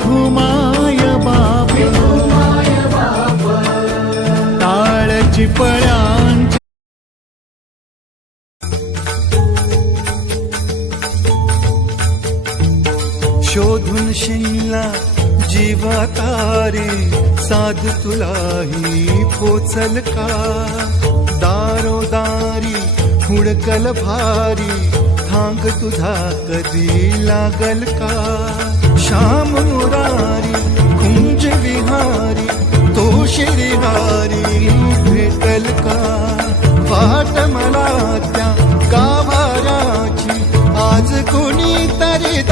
विठुमाय बाप टाळची पळ्यांची शोधून शिनला जीवा तारे साध तुलाही पोचल का दारोदारी हुडकल भारी थांग तुझा कधी लागल का श्याम मुरारी कुंज विहारी तो श्रीहारी भेटल का वाट मला त्या गाभाराची आज कोणी तरी